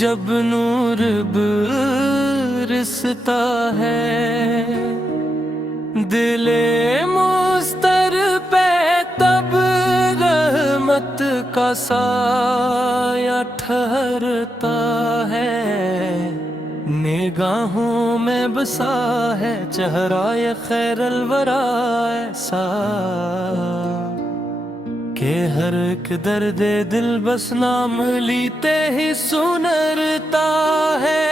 جب نور برستا ہے دل مضطر پہ، تب رحمت کا سایہ ٹھہرتا ہے۔ نگاہوں میں بسا ہے چہرہ خیر الورا ایسا کہ ہر ایک درد دل بس نام لیتے ہی سنرتا ہے۔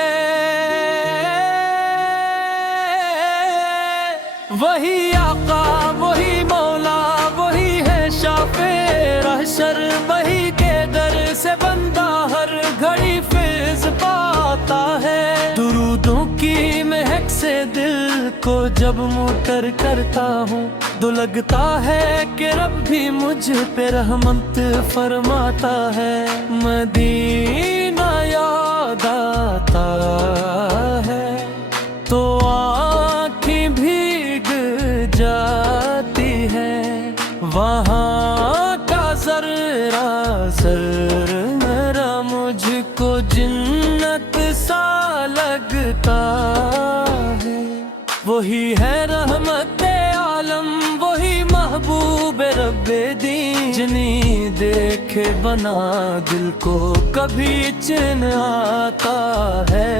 وہی آقا وہی مولا وہی ہے شافع رحشر، وہی کے در سے بندہ ہر گھڑی فیض پاتا ہے۔ درودوں کی مہک سے دل کو جب موٹر کرتا ہوں تو لگتا ہے کہ رب بھی مجھ پہ رحمت فرماتا ہے۔ مدینہ یاد آتا ہے تو آنکھیں بھیگ جاتی ہے، وہاں کا ذرہ ذرہ مجھ کو جنت سا لگتا ہے۔ وہی ہے رحمت عالم وہی محبوب رب دین، جنہیں دیکھے بنا دل کو کبھی چین آتا ہے۔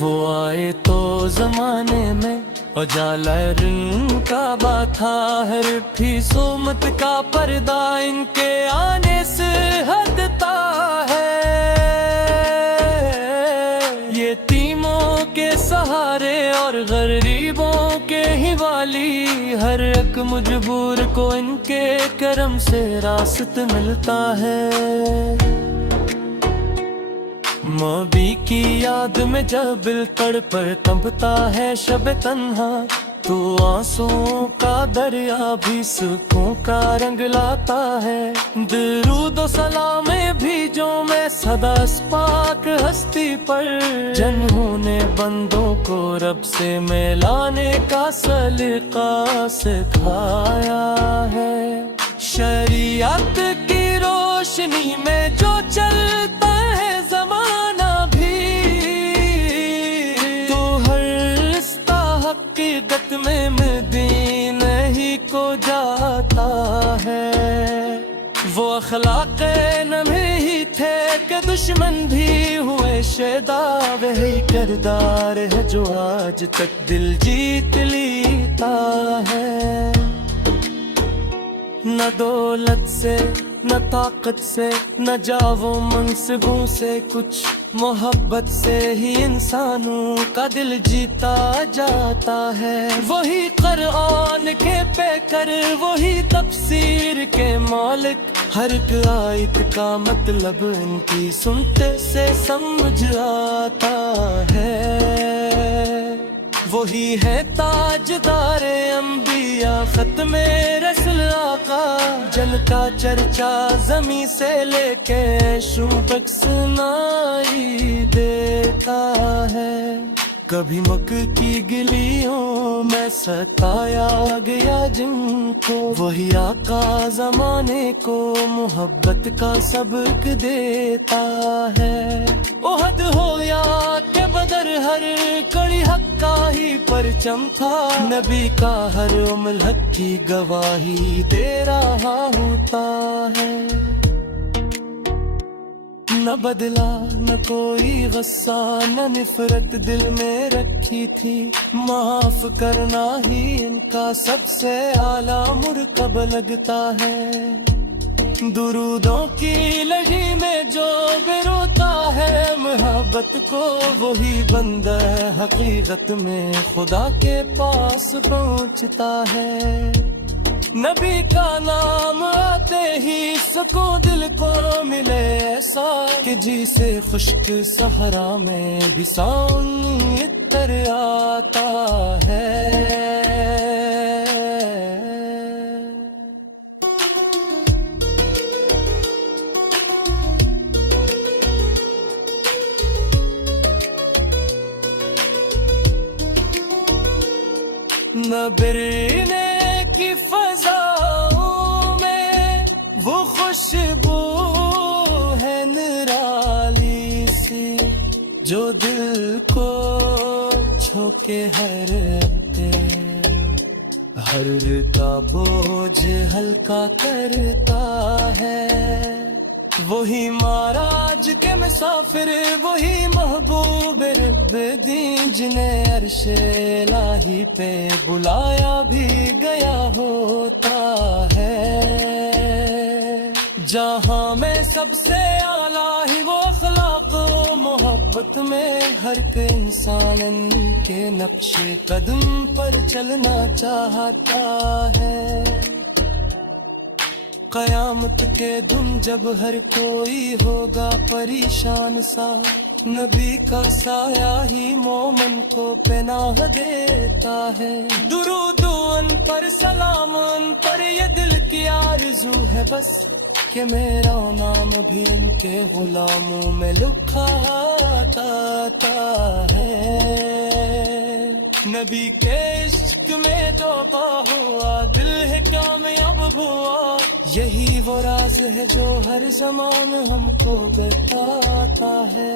وہ آئے تو زمانے میں اجالا رنگ کا بات تھا، ہر فیصد کا پردہ ان کے آنے سے ہٹتا ہے۔ یتیموں کے سہارے اور غریبوں کے ہی والی، ہر ایک مجبور کو ان کے کرم سے راست ملتا ہے۔ مبی کی یاد میں جب دل تڑپ تڑپتا ہے شب تنہا، تو آنسوؤں کا دریا بھی سکون کا رنگ لاتا ہے۔ درود و سلام بھیجوں میں صدا اس پاک ہستی پر، جنہوں نے بندوں کو رب سے ملانے کا سلیقہ سکھایا ہے۔ شریعت کی روشنی میں جو چلتا ہے زمانہ بھی، تو ہر رشتہ حقیقت میں مدینہ ہی کو جاتا ہے۔ وہ اخلاق نمے ہی تھے کہ دشمن بھی ہوئے شیدا، وہی کردار ہے جو آج تک دل جیت لیتا ہے۔ نہ دولت سے نہ طاقت سے نہ جاو منصبوں سے کچھ، محبت سے ہی انسانوں کا دل جیتا جاتا ہے۔ وہی قرآن کے پیکر وہی تفسیر کے مالک، ہر ایک آیت کا مطلب ان کی سنتے سے سمجھ آتا ہے۔ وہی ہے تاجدار انبیاء ختم رسل آقا، جن کا چرچا زمیں سے لے کے شوبک سنائی دیتا ہے۔ کبھی مکہ کی گلیوں میں ستایا گیا جن کو، وہی آقا زمانے کو محبت کا سبق دیتا ہے۔ احد ہو یا کہ بدر ہر کڑی حق کا ہی پرچم تھا، نبی کا ہر عمل حق کی گواہی دے رہا ہوتا ہے۔ نہ بدلا نہ کوئی غصہ نہ نفرت دل میں رکھی تھی، معاف کرنا ہی ان کا سب سے اعلیٰ مرتبہ لگتا ہے۔ درودوں کی لڑی میں جو بروتا ہے محبت کو، وہی بندہ حقیقت میں خدا کے پاس پہنچتا ہے۔ نبی کا نام آتے ہی سکون دل کو ملے ایسا، کہ جی سے خشک صحرا میں بھی ساؤں اتر آتا ہے۔ न बिरने की फजाओं में वो खुशबू है निराली सी, जो दिल को छोके हर हफ्ते हर का बोझ हल्का करता है। वही महाराज के मुसाफिर, वही महबूब रब दी, जिन्हें अर्शे इलाही पे बुलाया भी गया होता है। जहाँ में सबसे आला ही वो अखलाक मोहब्बत में हर एक इंसान इनके नक्शे कदम पर चलना चाहता है। कयामत के दिन जब हर कोई होगा परेशान सा, नबी का साया ही मोमन को पनाह देता है। दुरूद उन पर सलाम उन पर, ये दिल की आरज़ू है बस कि मेरा नाम भी इनके गुलामों में लिखा आता है। नबी के इश्क में तौबा हुआ, दिल है कामयाब हुआ, यही वो राज है जो हर ज़मान हमको बताता है।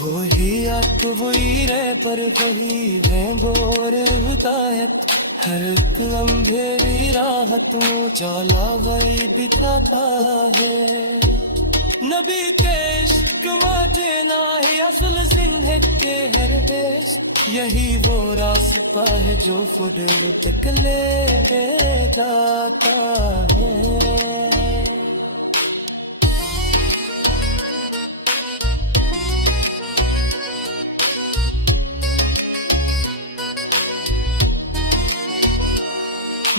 वही आप वही रह पर वही है बोर हिदायत, हर एक लम्हे राहत उजाला वही दिखाता है। नबी के इश्क में जीना ही असल सिंह के हर देश, यही वो रास्ता है जो फुडिल तक ले जाता है।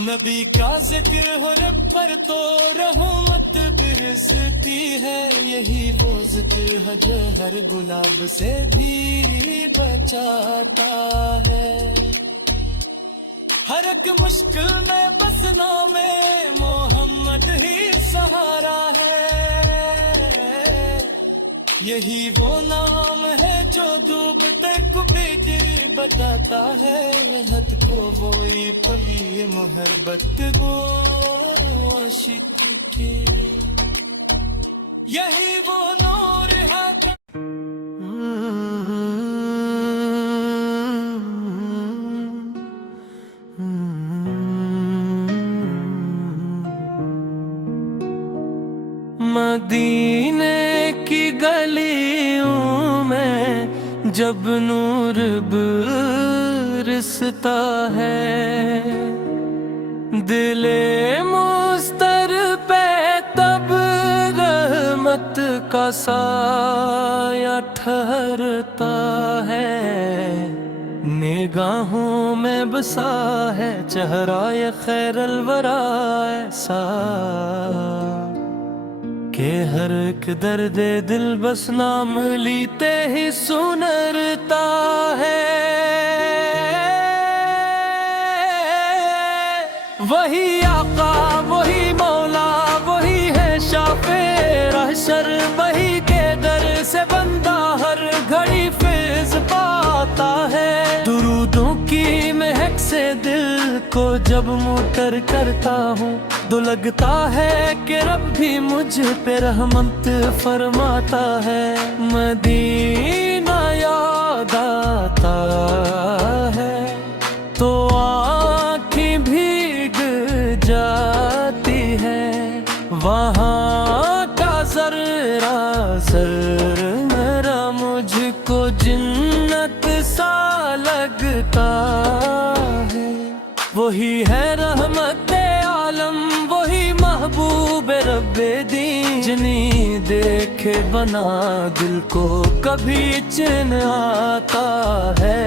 नबी का जिक्र हो रब पर तो रहमत बरसती है, यही वो जिक्र है जो हर गुलाब से भी बचाता है। हर एक मुश्किल में बस नाम मोहम्मद ही सहारा है, यही वो नाम है जो डूबते को बेटी बताता है। हद को वही पली मोहब्बत को आशिक की, यही वो नूर है। मदीने की गलियों में जब नूर बरसता है, दिले मुस्तर पे तब रहमत का साया ठहरता है। निगाहों में बसा है चेहरा ये खैरल वरा ऐसा, कि हर एक दर्द दिल बस नाम लीते ही सुनरता है। वही आका वही मौला वही है शाफे रहशर, वही के दर से बंदा हर घड़ी फैज़ पाता है। दुरूदों की महक से दिल को जब मुतर करता हूँ, तो लगता है कि रब भी मुझ पे रहमत फरमाता है। मदीना याद आता है तो आँखें भीग जाती है, वहाँ का जर्रा मेरा मुझको जिन्नत सा लगता है। वही है रहमत आलम वही महबूब रब्बे दी, जिन्हें देखे बना दिल को कभी चैन आता है।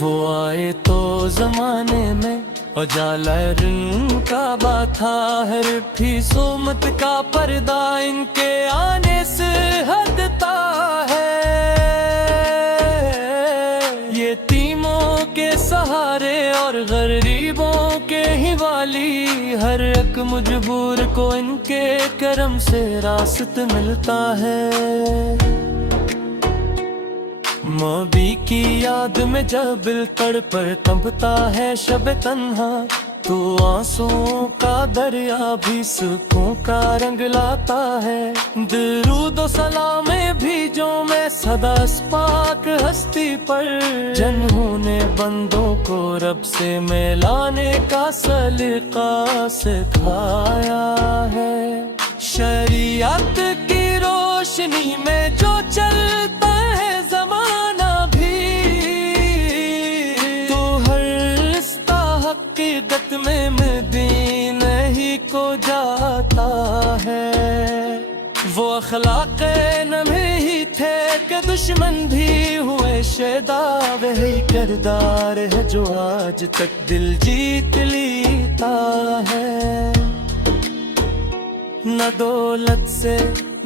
वो आए तो जमाने में उजाला रंग का बाथा, हर भी सोमत का पर्दा इनके आने से हटता है। ये तीमों के सहारे और गरीबों वाली हर एक मजबूर को इनके करम से रास्त मिलता है। मौबी की याद में जब दिल तड़पर तड़पता है शब तन्हा, तो आंसुओं का दरिया भी सुकून का रंग लाता है। दरूद सलामे भेजो मैं सदा इस पाक हस्ती पर, जिन्होंने बंदों को रब से मिलाने का सलीका सिखाया है। शरीयत की रोशनी में जो चलता है ज़माना भी, तो हर रिश्ता हकीकत में मदीने ही को जाता है। वो अखलाक नम्हे ही थे कि दुश्मन भी हुए शैदा, वही किरदार है जो आज तक दिल जीत लेता है। न दौलत से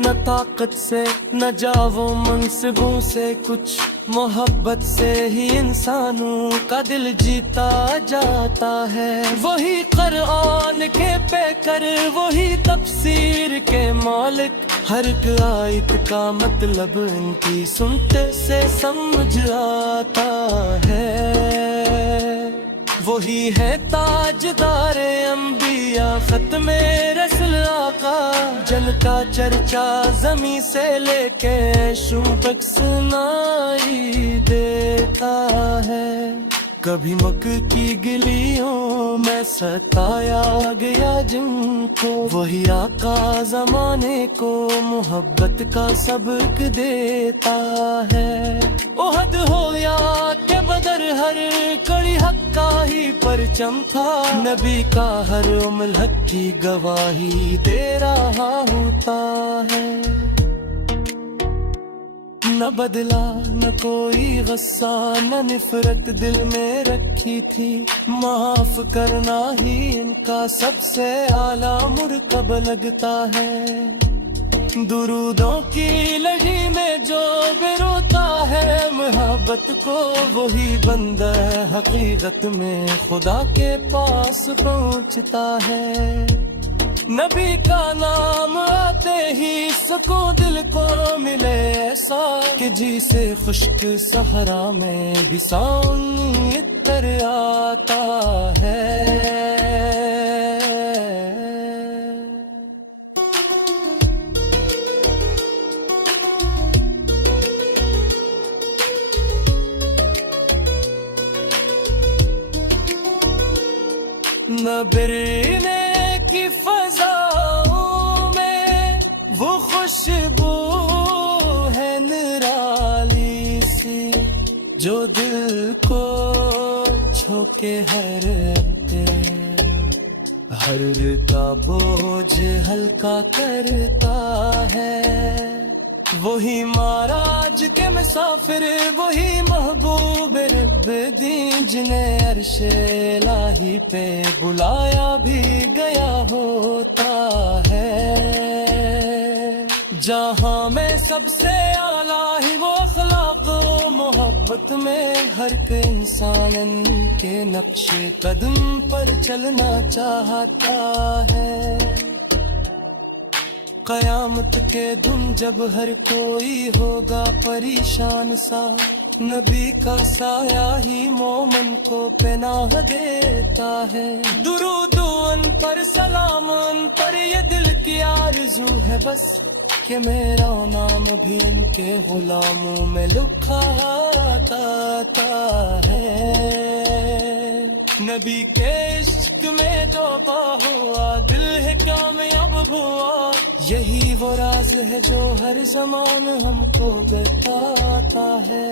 न ताकत से न जावो मनसबों से, कुछ मोहब्बत से ही इंसानों का दिल जीता जाता है। वही कुरान के पैकर, वही तफसीर के मालिक, हर एक आयत का मतलब इनकी सुनते से समझ आता है। वही है ताजदारे अंबिया खत्मे रसूल आका, जिनका चर्चा जमी से लेके शुम तक सुनाई देता है। कभी मक्के की गलियों में सताया गया जिनको, वही आका जमाने को मोहब्बत का सबक देता है। ओहद हो या के बदर, हर कड़ी हक का ही परचम था, नबी का हर उम्र हक की गवाही दे रहा होता है। न बदला न कोई गुस्सा, न नफरत दिल में रखी थी, माफ करना ही इनका सबसे आला मुरकब लगता है। दुरूदों की लड़ी में जो बिरोता है मोहब्बत को, वही बंदा हकीकत में खुदा के पास पहुंचता है। नबी का नाम आते ही सुकून दिल को मिले ऐसा, कि जी से खुश्क सहरा में भी साउन इतर आता है। न बिरने की फजाओं में वो खुशबू है निराली सी, जो दिल को छोके हर का बोझ हल्का करता है। वही महाराज के मुसाफिर, वही महबूब रब दी, जिन्हें अर्शे इलाही पे बुलाया भी गया होता है। जहाँ में सबसे आला ही वो अखलाक मोहब्बत में, हर एक इंसान के नक्शे कदम पर चलना चाहता है। कयामत के दिन जब हर कोई होगा परेशान सा, नबी का साया ही मोमन को पनाह देता है। दुरूद उन पर सलाम उन पर, ये दिल की आरज़ू है बस, कि मेरा नाम भी इनके गुलामों में लिखा आता है। नबी के इश्क में जो हुआ दिल है कामयाब हुआ, यही वो राज है जो हर ज़मान हमको बताता है।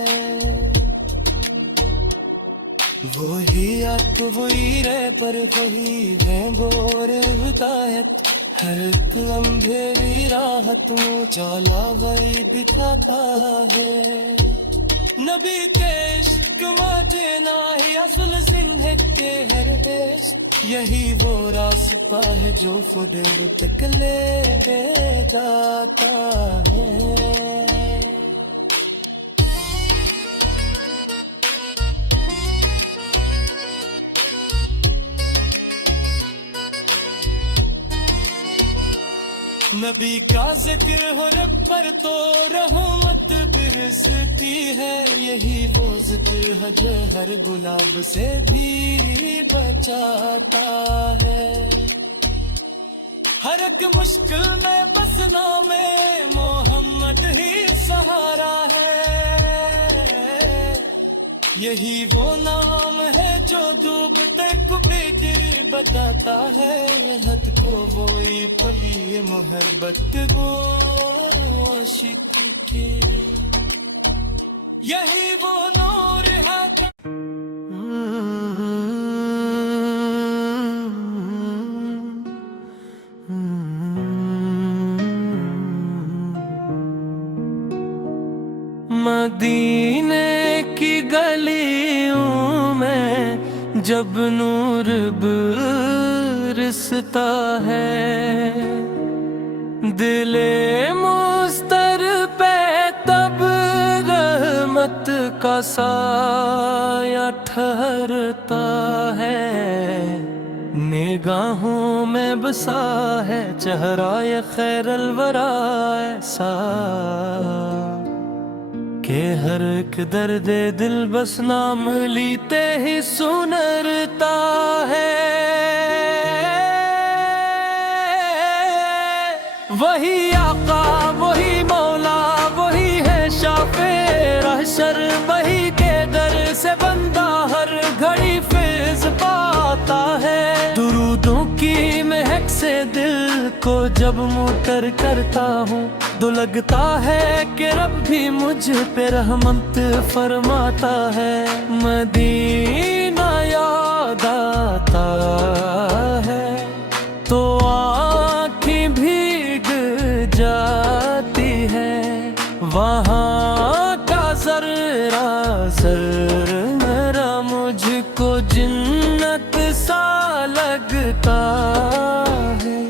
वही आप वही रह पर वही है गोर हिदायत, हर एक अंधेरी राह तू चला वही दिखाता है। नबी के इश्क में जीना ही असल सिंह के हर देश, यही वो रास्ता है जो खुद तक ले जाता है। नबी का जिक्र हो रब पर तो रहमत बरसती है। यही वो जिक्र है जो हर गुलाब से भी बचाता है। हर एक मुश्किल में बस नामे मोहम्मद ही सहारा है। यही वो नाम है जो डूबते कुबे की बताता है। राहत को वही पली मोहब्बत को आशिक के। यही वो नूर है। मदीने की गलियों में जब नूर बरसता है, दिले मुस्तर पे तब रहमत का साया ठहरता है। निगाहों में बसा है चेहरा ये खैरल वरा ऐसा कि हर एक दर्द दिल बस नाम लीते ही सुनरता है। वही आका वही मौला वही है शाफे रहशर। वही के दर से बंदा हर घड़ी फैज़ पाता है। दुरूदों की महक से दिल को जब मुकर करता हूँ, तो लगता है कि रब भी मुझ पे रहमत फरमाता है। मदीना याद आता है तो आँखें भीग जाती है। वहाँ का जर्रा जर्रा मुझको जन्नत सा लगता है।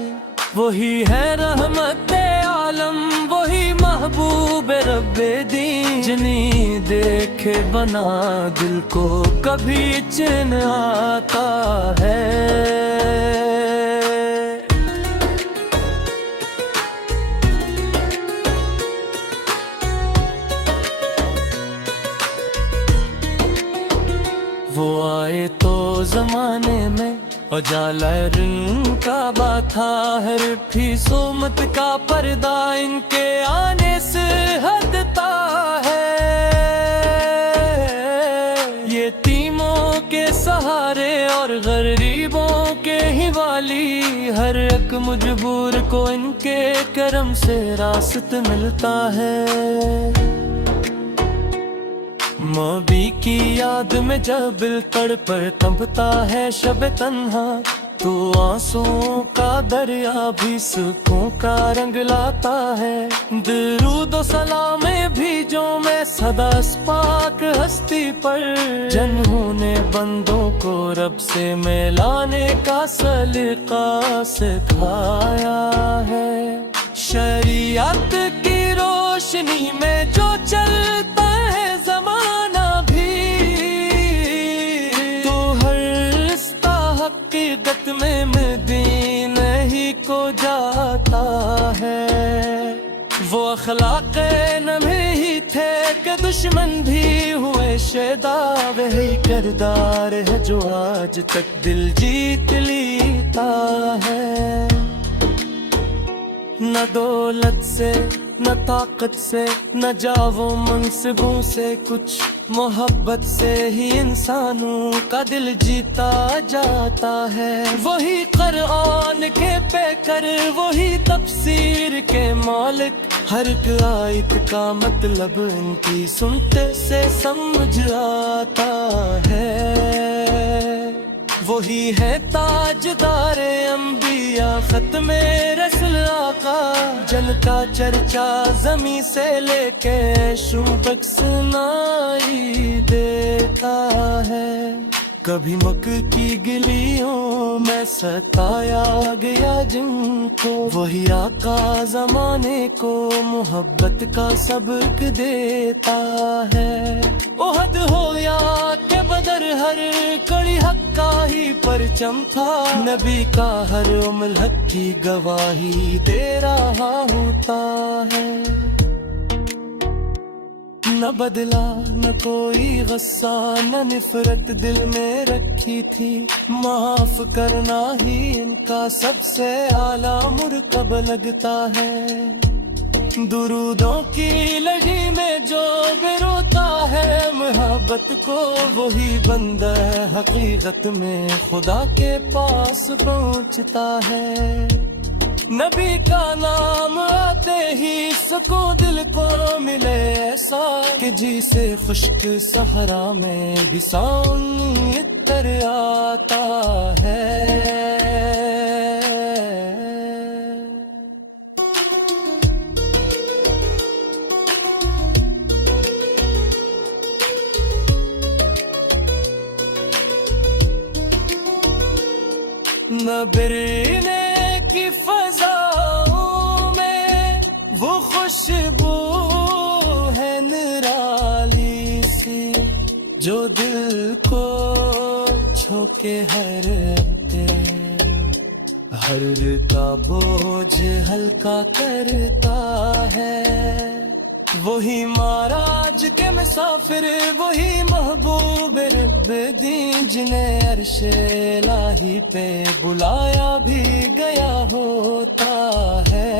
वही है रहमत आलम वही महबूब रब्बे दी। जिन्हें देखे बना दिल को कभी चैन आता है। वो आए तो जमाने में उजाला रंग का बाथा हर फी सोमत का पर्दा इनके आने से हटता है। ये तीमों के सहारे और गरीबों के ही वाली हर एक मजबूर को इनके करम से रास्त मिलता है। मौबी की याद में जब दिल तड़पर तंबता है शब तन्हा, तो आंसुओं का दरिया भी सुखों का रंग लाता है। दरूद सलामें भी जो मैं सदा पाक हस्ती पर, जिन्होंने बंदों को रब से मिलाने का सलीका सिखाया है। शरीयत की रोशनी में जो चलता है ज़माना भी, तो हर रिश्ता हकीकत में मदीने ही को जाता है। वो अखलाक नम्हे ही थे कि दुश्मन भी हुए शैदा, वही किरदार है जो आज तक दिल जीत लेता है। न दौलत से न ताकत से न जावो मनसबों से, कुछ मोहब्बत से ही इंसानों का दिल जीता जाता है। वही कुरान के पैकर वही तफसीर के मालिक, हर एक आयत का मतलब इनकी सुनते से समझ आता है। वही है ताजदारे अंबिया खत्मे रसूल आका, जिनका चर्चा जमी से लेके शुबक सुनाई देता है। कभी मक्के की गलियों में सताया गया जिनको, वही आका जमाने को मोहब्बत का सबक देता है। ओहद हो या के बदर हर कड़ी हक्का ही परचम था, नबी का हर उम्र की गवाही दे रहा होता है। न बदला न कोई गुस्सा, न नफरत दिल में रखी थी, माफ करना ही इनका सबसे आला मुर्कब लगता है। दुरूदों की लड़ी में जो बिरोता है मोहब्बत को, वही बंदा हकीकत में खुदा के पास पहुंचता है। नबी का नाम आते ही सुकून दिल को मिले ऐसा, कि जी से खुश्क सहरा में भी साउन इतर आता है। न बिरने की फजाओं में वो खुशबू है निराली सी, जो दिल को छोके हर हफ्ते हर का बोझ हल्का करता है। वही महाराज के मुसाफिर, वही महबूब रब दी, जिन्हें अर्शे इलाही पे बुलाया भी गया होता है।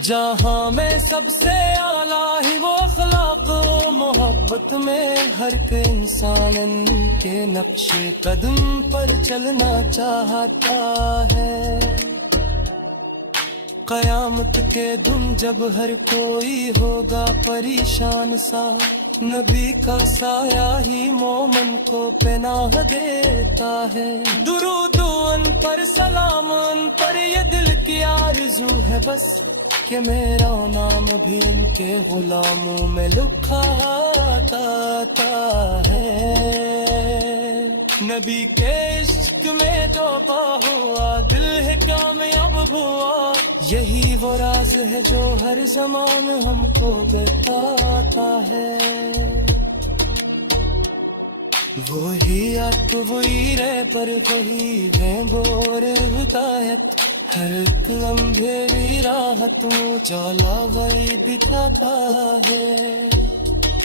जहां में सबसे आला ही वो अखलाक मोहब्बत में, हर एक इंसान इनके नक्शे कदम पर चलना चाहता है। कयामत के दिन जब हर कोई होगा परेशान सा, नबी का साया ही मोमन को पनाह देता है। दुरूद उन पर सलाम उन पर, ये दिल की आरज़ू है बस, कि मेरा नाम भी इनके गुलामों में लिखा आता है। नबी के इश्क में तौबा हुआ, दिल है कामयाब हुआ, यही वो राज है जो हर ज़मान हमको बताता है। वही आत वही रह पर वही है बोर हिदायत, हर एक लम्हे राहत उजाला वही दिखाता है।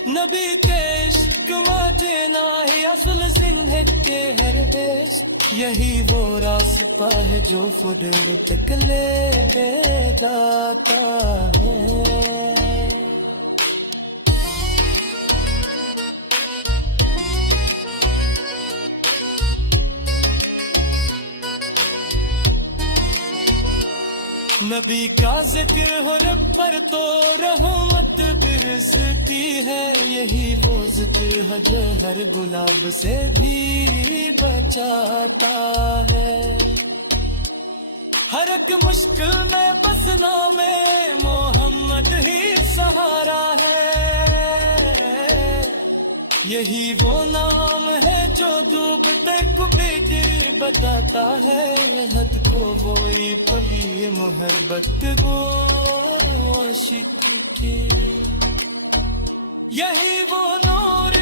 नबी के इश्क में जीना ही असल सिंह के हर देश, यही वो रास्ता है जो खुद तक ले जाता है। नबी का जिक्र हो रब पर तो रहमत बरसती है, यही वो जिक्र है जो हर गुलाब से भी बचाता है। हर एक मुश्किल में बसना में मोहम्मद ही सहारा है, यही वो नाम है जो डूबते को बेटे बताता है। रहत को वही पली मोहब्बत को आशिक की, यही वो नूर